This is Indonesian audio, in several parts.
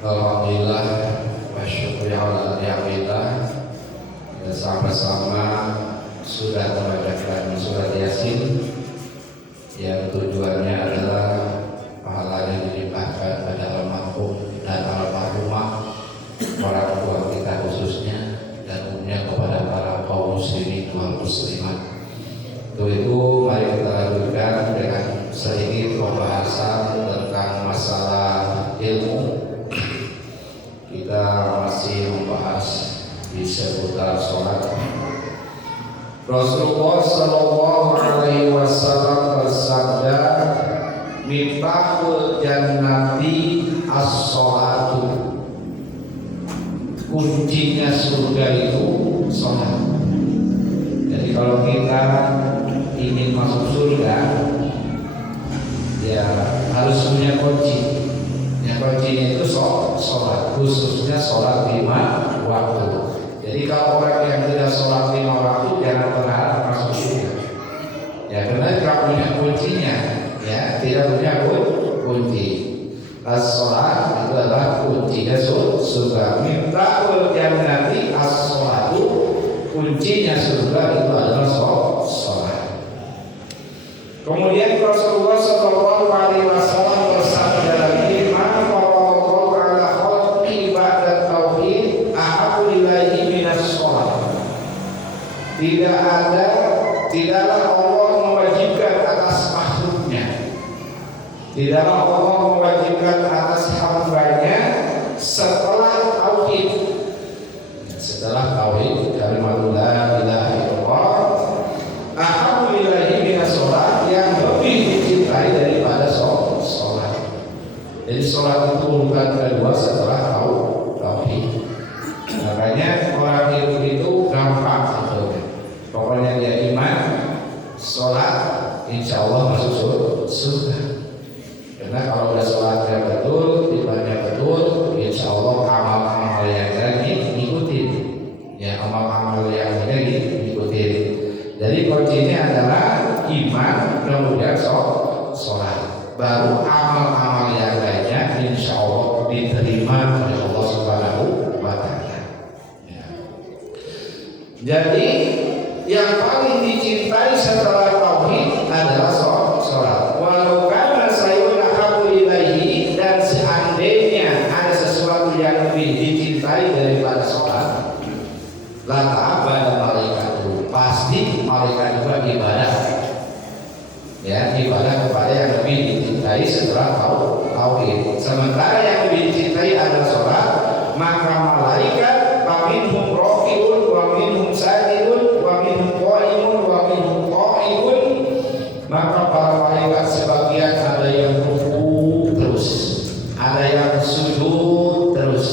Alhamdulillah wa syukur ala ni'matillah. Kita sama-sama sudah membacakan surat Yasin yang tujuannya adalah pahalanya dilimpahkan pada almarhum dan almarhumah, para tua kita khususnya, dan umumnya kepada para kaum muslimin wal muslimat. Untuk itu mari kita lanjutkan dengan sedikit pembahasan tentang masalah ilmu. Kita masih membahas di seputar sholat. Rasulullah Shallallahu Alaihi Wasallam bersabda, "Miftahul jannati as-sholatu." Kuncinya surga itu sholat. Jadi kalau kita ingin masuk surga, ya harus punya kunci. Yang kuncinya itu sholat, khususnya sholat 5 waktu. Jadi kalau orang yang tidak sholat 5 waktu, jangan berharap masuk surga. Ya karena tidak punya kuncinya, ya tidak punya kunci. As-sholat itu adalah kuncinya surga. Miftahul jannati as-sholatu, kuncinya surga itu adalah sholat. Kemudian Rasulullah Shallallahu Alaihi Wasallam bersabda lagi, "Man farada ala khalqi ba'da tauhid ahabbu ilaihi minas sholat." Tidaklah Allah mewajibkan atas makhluknya, tidaklah Allah mewajibkan atas hambanya setelah tauhid. Setelah tauhid, kalimat la ilaha illallah, ahabbu ilaihi minas sholat, yang lebih dicintai daripada sholat. Jadi sholat itu urutan kedua setelah tauhid. Makanya orang itu gampang sebetulnya. Pokoknya dia iman, sholat, insya Allah masuk surga. Karena kalau udah sholatnya betul, imannya betul, insya Allah amal-amal yang lain ngikutin. Ya amal-amal yang lain ngikutin. Jadi kuncinya adalah iman, kemudian sholat. Baru amal-amal yang lainnya insya Allah diterima oleh Allah Subhanahu wa Ta'ala. Ya. Jadi yang paling dicintai setelah tauhid adalah sholat. Walau kana sayun ahabbu ilaihi, dan seandainya ada sesuatu yang lebih dicintai daripada sholat, la ta'abbada malaikatu, pasti malaikat juga ibadah. Ya, ibadah kepada yang lebih dicintai setelah tauhid. Sementara yang lebih dicintai adalah sholat, maka malaikat minhum raqiun wa minhum sajidun wa minhum qaimun wa minhum qa'idun, maka para malaikat sebagian ada yang ruku terus, ada yang sujud terus,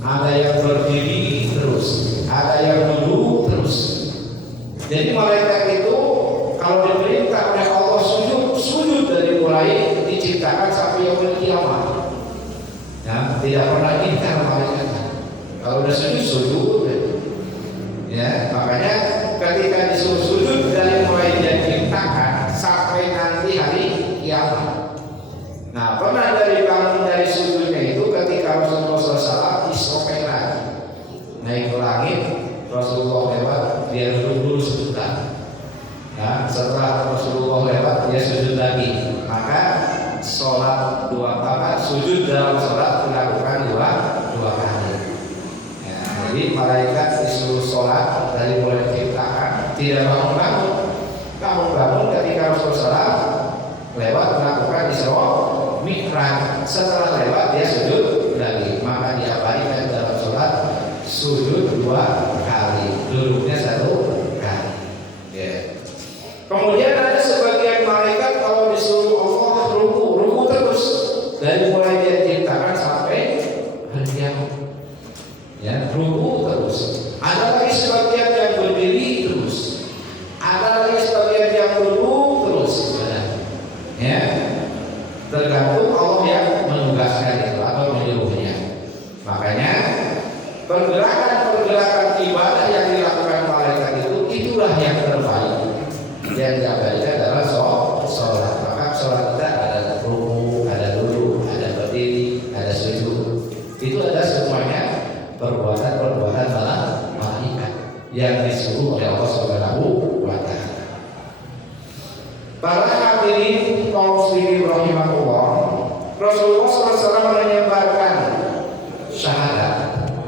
ada yang berdiri terus, ada yang duduk terus. Jadi malaikat itu kalau diperintah oleh Allah sujud dari mulai diciptakan sampai yaumul kiamat. Ya, tidak pernah ingkar malaikat. Kalau udah sujud. Ya, makanya ketika disuruh sujud dari mulai dia diciptakan sampai nanti hari kiamat. Nah, pernah bangun dari sujudnya itu ketika Rasulullah SAW Isra Mi'raj, naik ke langit, Rasulullah lewat, dia duduk dulu sebentar. Nah, setelah Rasulullah lewat, dia sujud lagi. Maka sholat sujud dalam sholat dilakukan dua kali. Ya, jadi malaikat disuruh sholat dari mulai diciptakan, tidak bangun ketika Rasulullah lewat melakukan Isra Mi'raj. Setelah lewat dia sujud lagi, maka diabadikan dalam sholat sujud 2 kali, duduknya 1 kali. Yeah. Kemudian ada sebagian malaikat kalau disuruh Allah ruku terus dari mulai dia diciptakan sampai hari kiamat. Ya, ruku terus. Ada lagi sebagian yang berdiri terus. Ada lagi sebagian yang duduk terus. Ya, tergantung Allah yang menugaskan itu. disuruh oleh Allah Subhanahu wa taala. Para hadirin kaum muslimin rahimahullah, Rasulullah SAW menyebarkan syahadat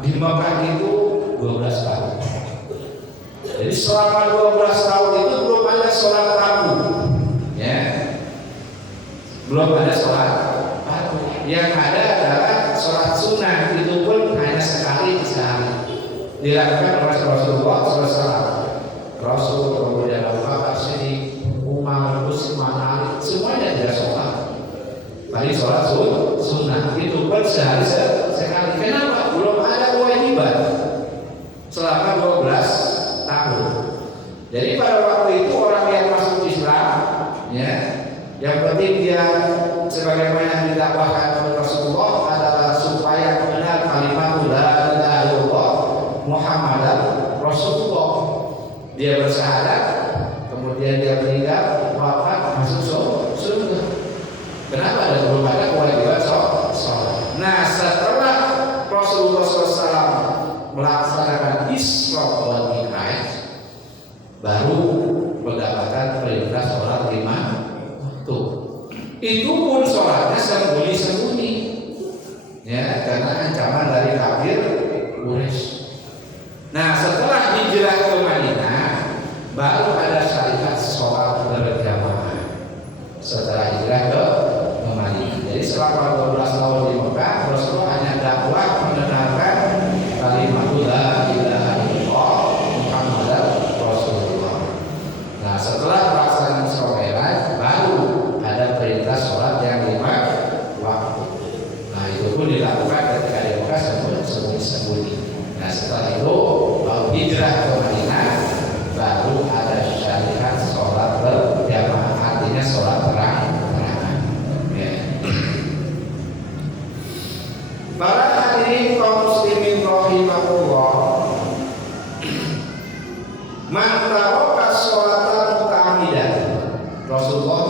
di Mekah itu 12 tahun. Jadi selama 12 tahun itu belum ada sholat tabu, ya, belum ada sholat tabu. Yang ada adalah sholat sunnah, itu pun hanya sekali sehari dilakukan oleh Rasulullah SAW. Rasul, kemudian Abu Bakar Siddiq, Umar, Utsman, Ali, semuanya tidak sholat. Paling sholat sunnah, itu pun sehari sekali. Kenapa? Belum ada kewajiban selama 12 tahun. Jadi pada waktu itu orang yang masuk Islam, ya, yang penting dia sebagaimana yang didakwahkan oleh Rasulullah adalah supaya benar kalimat la ilaha illallah Muhammadan Rasulullah. Dia bersyahadat, kemudian dia meninggal, wafat, masuk surga. Kenapa? Belum ada kewajiban sholat. Nah, setelah Rasulullah SAW melaksanakan Isra wal Mi'raj, baru mendapatkan perintah sholat 5 waktu. Itu pun sholatnya sembunyi-sembunyi, ya, karena ancaman dari kafir Quraisy. Nah, setelah hijrah ke Madinah, baru ada syariat sholat berjamaah. Setelah hijrah ke Madinah, jadi selama 12 tahun di Mekah, Rasulullah hanya dakwah mendengarkan kalimat la ilaha illallah Muhammadan Rasulullah. Nah, setelah pelaksanaan Isra Mi'raj, baru ada perintah sholat yang 5 waktu. Nah, itu pun dilakukan ketika di Mekah sembunyi-sembunyi. Nah, setelah itu baru hijrah ke Madinah, baru ada syariat sholat berjamaah, artinya sholat terang-terangan. Ya. Para hadirin kaum muslimin rahimahullah, man taraka sholatan muta'ammidan, Rasulullah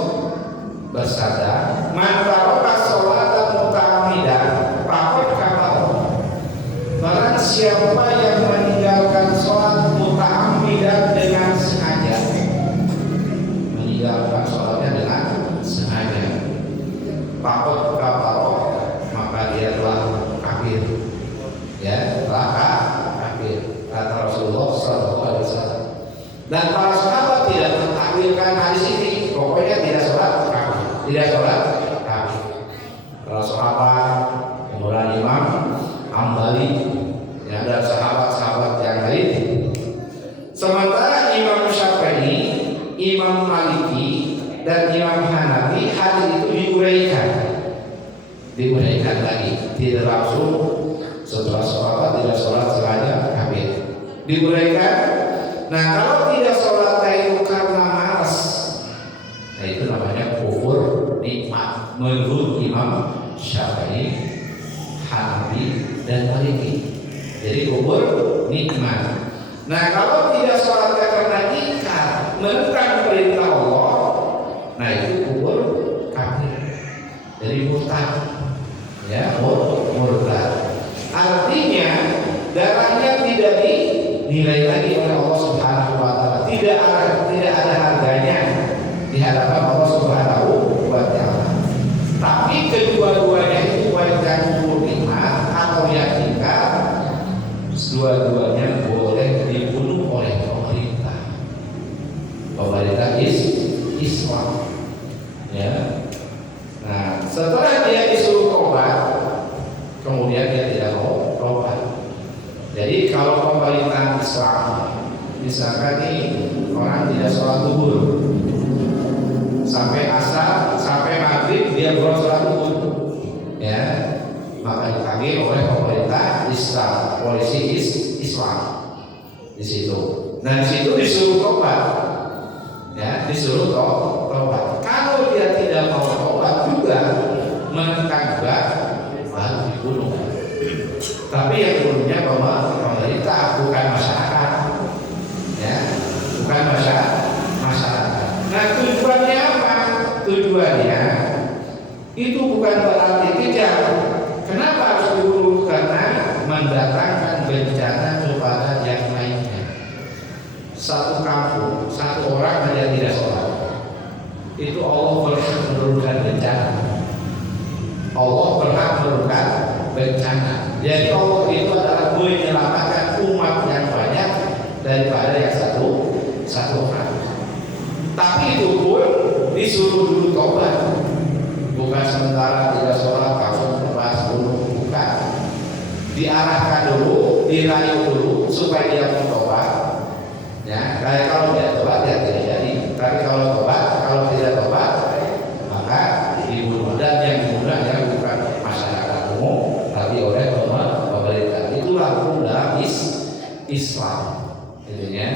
bersabda, man taraka sholatan muta'ammidan faqad kafara. Barang siapa yang meninggalkan sholat muta'ammidan dengan sengaja, meninggalkan sholatnya dengan sengaja, faqad kafara, maka dia telah kafir, ya, telah kafir, kata Rasulullah SAW. Dan para sahabat tidak mentakwilkan hadis ini, pokoknya tidak sholat kafir, tidak sholat kafir. Para sahabat, kemudian Imam Hambali, ya, dan sahabat-sahabat yang lain. Sementara Imam Syafi'i, Imam Maliki, dan Imam Hanafi hadis itu diuraikan lagi, tidak langsung setelah sholat tidak sholat sengaja kafir, diuraikan. Nah, kalau tidak sholat itu karena malas, nah itu namanya kufur nikmat menurut Imam Syafi'i, Hanafi, dan Maliki. Jadi kufur nikmat. Nah, kalau tidak sholat karena ingkar, menentang perintah Allah, nah itu kufur kafir. Jadi murtad, ya, murtad. Artinya darahnya tidak dinilai lagi oleh Allah Subhanahu wa taala. Tidak ada harganya di hadapan Allah Subhanahu wa taala. Tapi kedua-duanya itu baik yang kufur nikmat atau yang ingkar, dua-duanya boleh dibunuh oleh pemerintah Islam, ya. Nah, setelah dia disuruh tobat, kemudian dia tidak mau tobat. Jadi kalau pemerintah Islam, misalkan nih orang tidak sholat zuhur sampai asar, sampai maghrib dia belum sholat zuhur, ya, maka dipanggil oleh pemerintah Islam, polisi Islam di situ. Nah, di situ disuruh tobat, ya, disuruh tobat. Kalau dia tidak mau tobat juga, menentang juga, baru dibunuh. Tapi yang bunuhnya pemerintah, bukan masyarakat, ya, bukan masyarakat. Nah, tujuannya apa? Tujuannya itu bukan berarti kejam. Kenapa harus dibunuh? Karena mendatangkan bencana kepada yang lainnya. Jadi Allah itu adalah menyelamatkan umat yang banyak daripada yang satu orang. Tapi itu pun disuruh dulu tobat, bukan sementara tidak sholat kamu lepas dulu, bukan. Diarahkan dulu, dirayu dulu supaya dia mau tobat. Ya, kayak kalau dia tobat ya tidak jadi. Tapi kalau tobat, kalau tidak tobat, maka dibunuh. Dan yang dibunuh ya bukan masyarakat umum, tapi oleh pemerintah. Itulah hukum dalam Islam. Intinya,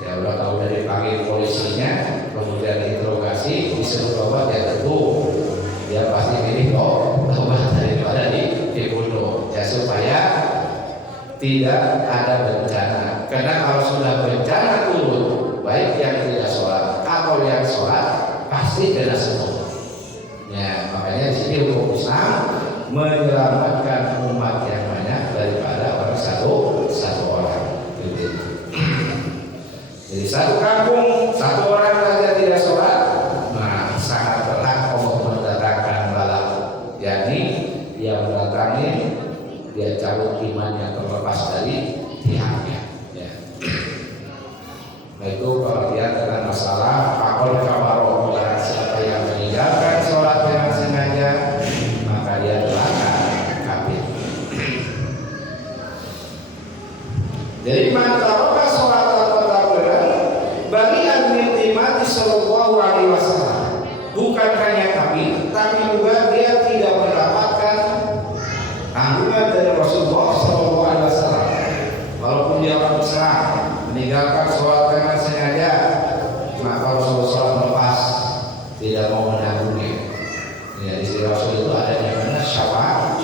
ya udah tahu dari panggil polisinya, kemudian diinterogasi, disuruh tobat ya tentu dia pasti pilih tobat daripada dibunuh. Ya supaya tidak ada bencana. Karena kalau sudah bencana turun, baik yang tidak sholat atau yang sholat pasti kena semua. Ya, makanya di sini hukum Islam menyelamatkan umat yang banyak daripada orang satu orang. Jadi satu kampung satu orang saja tidak sholat, nah sangat berat Allah mendatangkan bala. Jadi dia mendatangi, dia cabut imannya terlepas dari pihaknya. Ya. Nah itu kalau dia dengan masalah akal kabaroh, barang siapa yang meninggalkan sholat dengan sengaja maka dia telah kafir. Jadi mantaroka sholat bagi al-Nabi Sallallahu Alaihi Wasallam bukan hanya kafir, tapi juga dia tidak mendapatkan tanggungan dari Rasulullah Sallallahu Alaihi Wasallam. Walaupun dia orang Islam meninggalkan sholat dengan sengaja, maka Rasulullah lepas tidak mau menanggungnya. Ya, di sisi Rasul itu ada yang mana syafaat,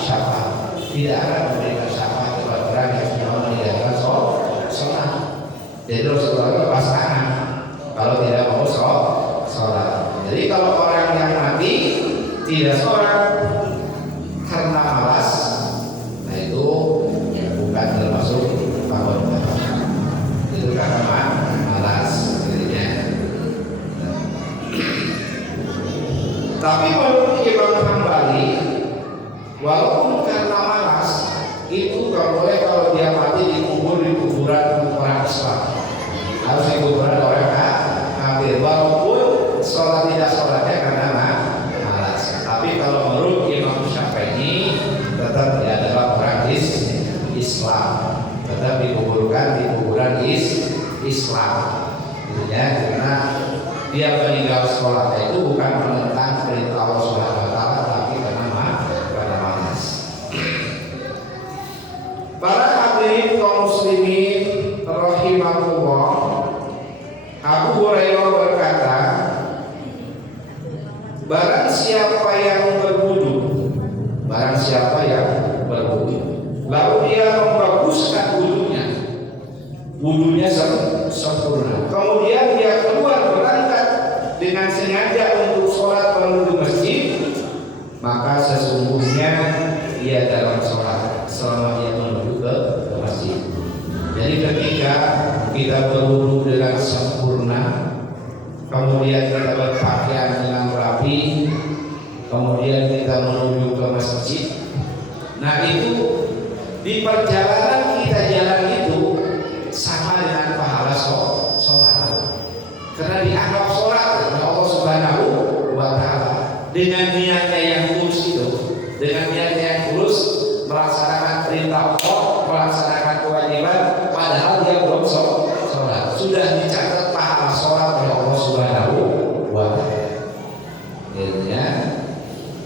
tidak akan memberikan syafaat kepada orang yang sudah meninggalkan sholat. Jadi Rasulullah lepas tangan kalau tidak mau sholat. Jadi kalau orang yang mati tidak sholat karena malas, nah itu ya bukan termasuk tahun. Itu karena malas jadinya. Tapi menurut Imam Hambali, walaupun karena malas, itu nggak boleh kalau dia mati dikubur di kuburan orang Islam. Harus dikuburan orang kafir, walaupun sholat tidak sholatnya karena malas. Tapi kalau menurut Imam Syafi'i tetap dia adalah orang Islam, tetap dikuburkan di kuburan Islam. Intinya karena dia meninggal sholat itu bukan menentang perintah Allah Subhanahu Wa Taala, tapi karena malas. Para hadirin kaum muslimin rahimahullah, Abu Hurairah berkata, barang siapa yang berwudu, lalu dia membaguskan wudunya sempurna, kemudian dia keluar berangkat dengan sengaja untuk sholat menuju masjid, maka sesungguhnya dia dalam sholat selama dia menuju ke masjid. Jadi ketika kita berwudu dengan sempurna, kemudian kita berpakaian dengan rapi, kemudian kita menuju ke masjid, nah itu di perjalanan kita jalan itu sama dengan pahala sholat, karena dianggap sholat oleh Allah Subhanahu Wa Taala dengan niatnya yang tulus itu, dengan niatnya yang tulus melaksanakan perintah Allah, melaksanakan kewajiban, padahal dia belum sholat, sudah dicatat pahala sholat oleh Allah Subhanahu Wa Taala.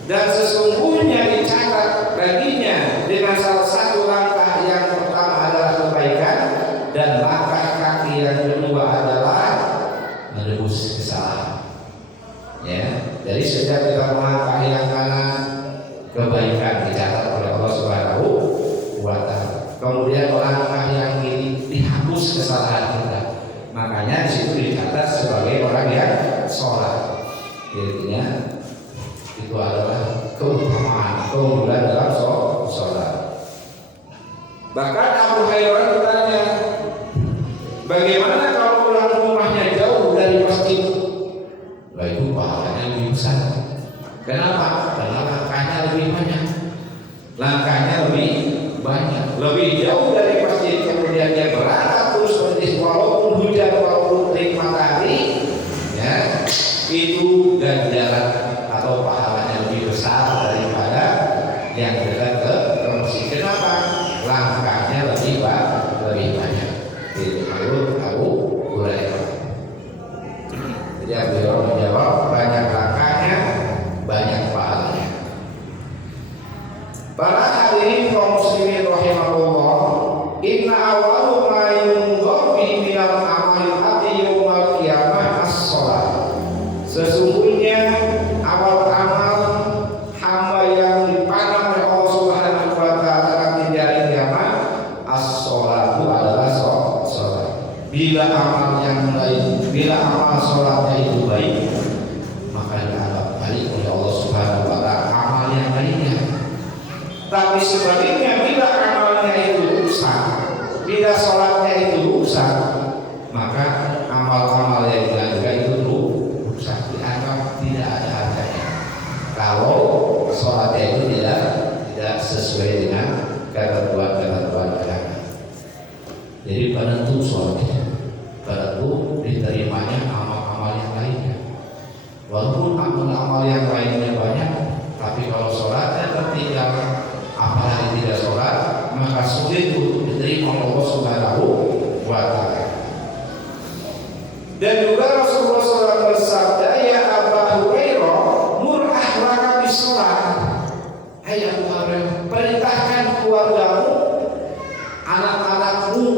Dan sesungguhnya dicatat baginya dengan salah satu langkah yang pertama adalah kebaikan, dan langkah kaki yang kedua adalah menebus kesalahan. Ya, jadi sejak kita melangkah yang kanan, kebaikan dicatat oleh Allah Subhanahu Wa Taala. Kemudian langkah yang kiri, dihapus kesalahan kita. Makanya di situ dicatat sebagai orang yang sholat. Intinya itu adalah keunggulan dalam sholat. Bahkan Abu Hurairah bertanya, bagaimana kalau pulang rumahnya jauh dari masjid? Lah itu pahalanya lebih besar. Kenapa? Karena langkahnya lebih banyak. Langkahnya lebih banyak, lebih jauh dari masjid, kemudian dia berangkat terus menjadi walaupun hujan, walaupun terik matahari, ya, itu ganjaran atau pahalanya lebih besar daripada yang dekat ke masjid. Kenapa? Langkahnya lebih banyak. Itu Abu Hurairah. Jadi Abu Hurairah menjawab, banyak langkahnya, banyak pahalanya. Para hadirin kaum muslimin rahimahullah, inna awalu ma yunzar bi minal amali abdi yaumal qiyamah as-shalah. Sesungguhnya awal amal hamba yang dipandang oleh Allah Subhanahu wa taala nanti di hari kiamat, as-shalah itu adalah salat. Bila amal salatnya itu baik, maka dianggap baik oleh Allah Subhanahu wa taala amal yang lainnya. Tapi sebaliknya bila amalnya itu rusak, bila sholatnya itu rusak, maka amal-amal yang dilakukan itu rusak, dianggap tidak ada harganya. Kalau sholatnya itu tidak sesuai dengan ketentuan agama. Jadi penentu sholatnya, penentu diterimanya amal-amal yang lainnya. Walaupun amal-amal yang lainnya banyak, tapi kalau sholatnya tertinggal, apalagi tidak sholat, maka sulit untuk diterima Allah Subhanahu wa taala. Dan juga Rasulullah SAW bersabda, ya Abu Hurairah, mur ahlaka bis-shalah. Hai Abu Hurairah, perintahkan keluargamu, anak-anakmu,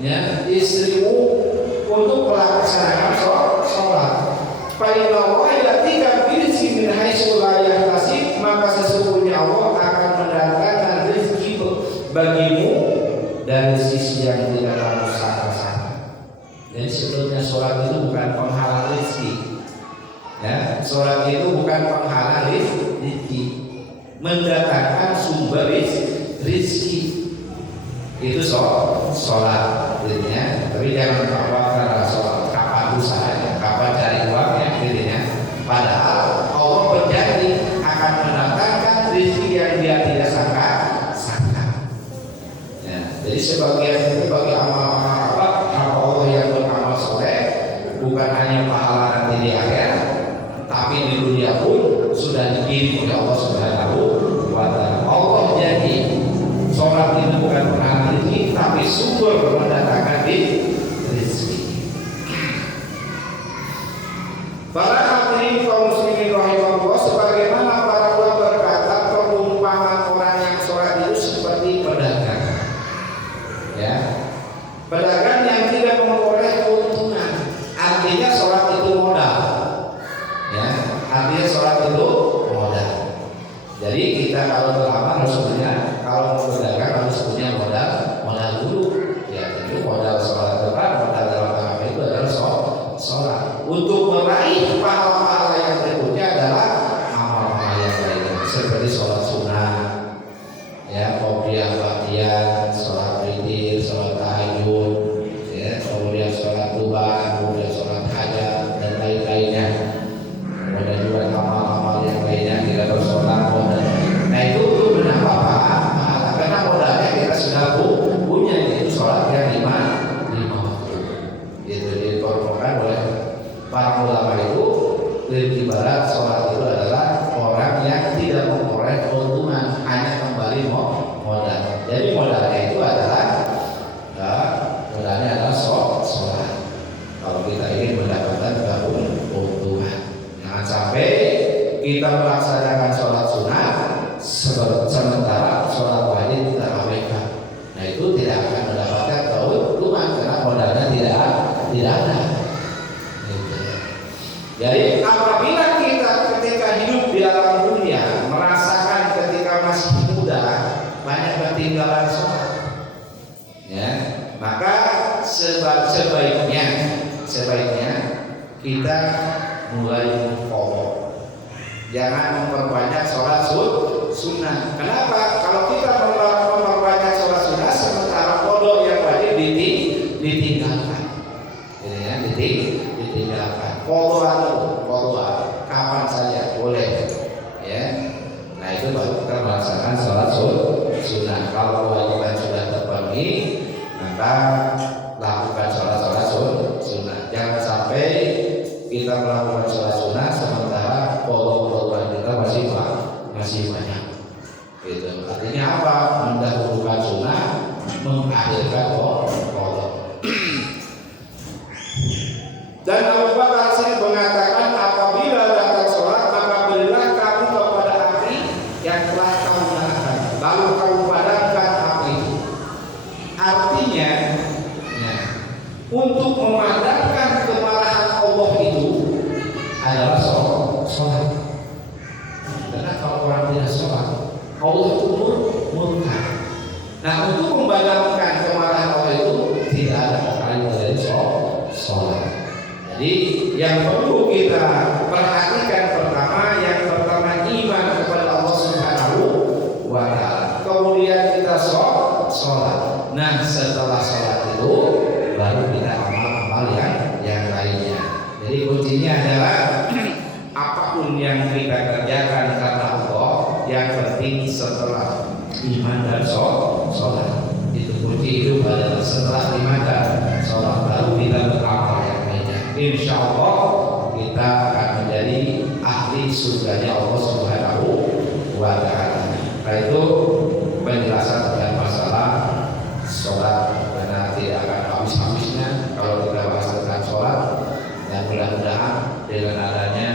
ya, istrimu untuk melaksanakan sholat. Fa'inna Allah yatika birizqi min haitsu la yahtasib, maka sesungguhnya Allah akan mendatangkan rezeki bagimu dari sisi yang tidak kamu sangka-sangka. Jadi sebetulnya sholat itu bukan penghalang rezeki, ya, sholat itu bukan penghalang rezeki, mendatangkan sumber rezeki. Itu sholat, intinya. Tapi jangan bawa karena sholat kapan usahanya, kapan cari uangnya, intinya. Padahal Allah berjanji akan mendatangkan rezeki yang dia tidak sangka. Ya, jadi sebagian itu bagi amal-amal hamba Allah yang beramal soleh, bukan hanya pahala nanti di akhirat, tapi di dunia pun sudah dikirim oleh Allah Subhanahu wa taala. Allah jadi sholat itu bukan penghalang rezeki, tapi sumber mendatangkan rezeki. Para hadirin kaum muslimin rahimahullah, sebagaimana para ulama berkata, perumpamaan orang yang sholat itu seperti pedagang, ya, pedagang yang tidak memperoleh keuntungan. Artinya sholat itu modal, ya, artinya sholat itu modal. Jadi kita kalau beramal harus punya, kalau mau berdagang harus punya modal dulu, ya, tentu modal sholat itu kan, modal dalam agama itu adalah sholat. Untuk meraih pahala-pahala yang berikutnya adalah amal-amal yang lainnya, seperti sholat sunnah, ya, qobliyah, ba'diyah, sholat witir, sholat tahajud, ya, kemudian sholat duha, kemudian sholat hajat dan lain-lainnya. Kemudian juga amal-amal yang lainnya tidak bersolat. Nah itu untuk menambah pahala, karena modalnya kita sudah punya, yaitu sholat yang lima waktu. Itu diinformasikan oleh para ulama itu, ibarat sholat itu adalah orang yang tidak memperoleh keuntungan, hanya kembali modal. Jadi modalnya itu adalah sholat. Kalau kita ingin mendapatkan keuntungan, jangan sampai kita melaksanakan sholat sunnah sementara sholat wajib kita abaikan. Nah itu tidak akan mendapatkan keuntungan karena modalnya tidak ada. Jadi apabila kita ketika hidup di alam dunia merasakan ketika masih muda banyak ketinggalan sholat, ya, maka sebaiknya kita mulai pokok. Jangan memperbanyak sholat sunnah. Kenapa? Kalau kita memperbanyak sholat sunnah sementara kodok yang wajib ditinggalkan, ya, ditinggalkan. Kodok kapan saja boleh, ya. Nah itu baru kita melaksanakan sholat sunnah. Kalau Artinya apa? Mendahulukan sunnah, mengakhirkan qadha. Dan Abu Bakar Siddiq mengatakan, apabila datang sholat maka berilah kamu kepada api yang telah kamu nyalakan, lalu kamu padamkan api itu. Artinya, ya, untuk memadamkan kemarahan Allah itu adalah sholat. Karena kalau orang tidak sholat, Allah itu murka. Nah, untuk memadamkan kemarahan Allah itu tidak ada lain dari sholat. Jadi yang perlu kita perhatikan yang pertama iman kepada Allah Subhanahu wa Ta'ala. Kemudian kita sholat. Nah, setelah sholat itu baru kita amal-amal yang lainnya. Jadi kuncinya adalah apapun yang kita kerjakan karena Allah, yang penting setelah iman dan sholat. Itu kunci hidup adalah setelah iman dan sholat baru kita beramal yang lainnya. Insya Allah kita akan menjadi ahli surganya Allah Subhanahu wa Ta'ala. Nah, itu penjelasan tentang masalah sholat, karena tidak akan habis-habisnya kalau kita bahas tentang sholat. Dan mudah-mudahan dengan adanya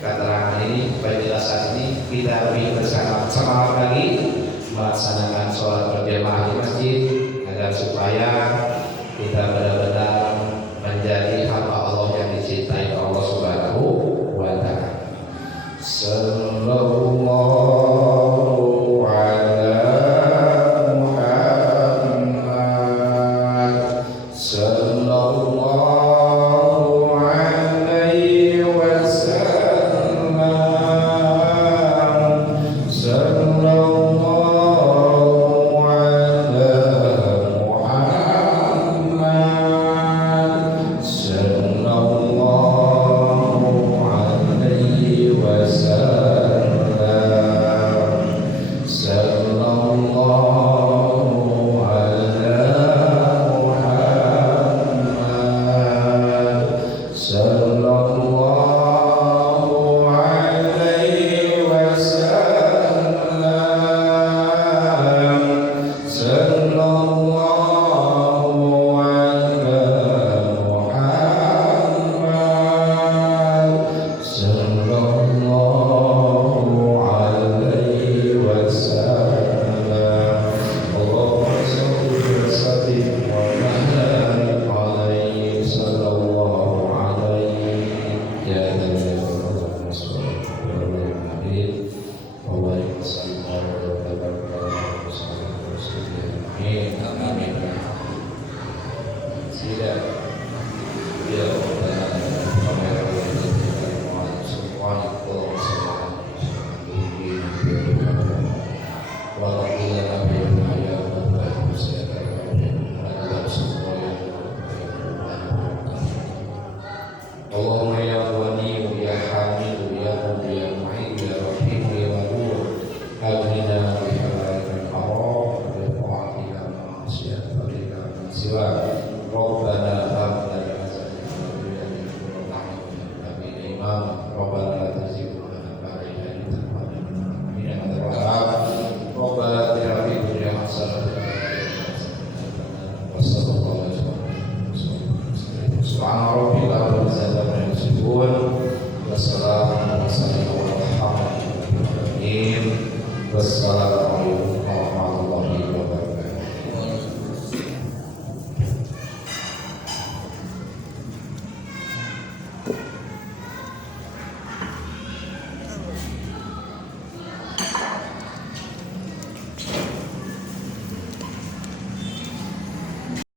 keterangan ini, penjelasan ini, kita lebih bersama lagi melaksanakan sholat berjamaah di masjid, agar supaya kita benar-benar menjadi hamba Allah yang dicintai Allah Subhanahu wa Ta'ala. Sallallahu ala Muhammad, sallallahu alaihi wasallam, sallallahu Allah